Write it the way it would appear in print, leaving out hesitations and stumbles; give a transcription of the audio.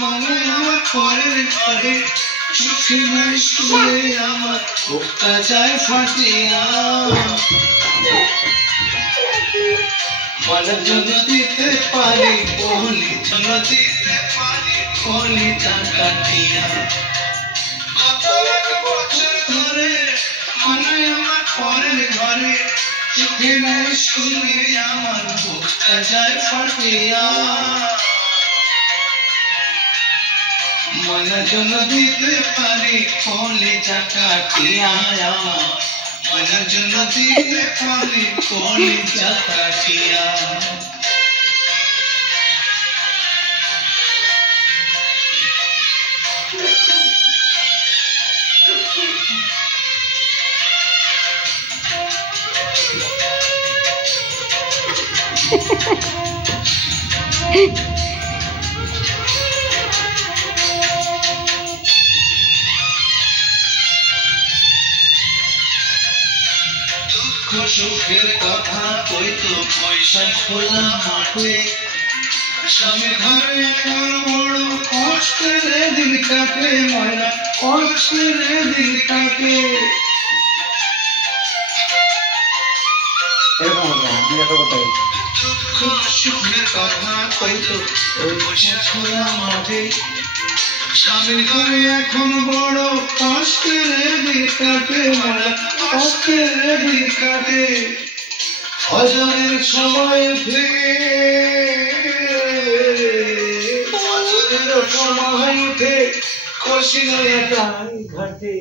মনে আমার পরের ঘরে সুখে নাই শুয়ে আমার বুকটা যায় ফাটিয়া মনের জন্য দিতে পারি বলি জন্য দিতে পারি বলি টাকা দিয়া কত বছর ধরে মনে আমার পরের ঘরে সুখে নাই শুয়ে আমার বুকটা যায় ফাটিয়া মনের জন্য দিতে পারি বলি টাকা দিয়া মনের জন্য দিতে পারি বলি টাকা দিয়া সুখের কথা কইতো পয়সা খোলা মাঠে স্বামী ঘরে এখন বড় কষ্টের দিন কাটে ময়না কষ্টের দিন কাটে দুঃখ সুখের কথা কইতো পয়সা খোলা মাঠে স্বামীর ঘরে এখন বড় কষ্টের দিন কাটে ময়না কষ্টের দিন কাটে ফজরের সময় থেকে ফজরের সময় উঠে খুশি হয়ে যায় ঘাটে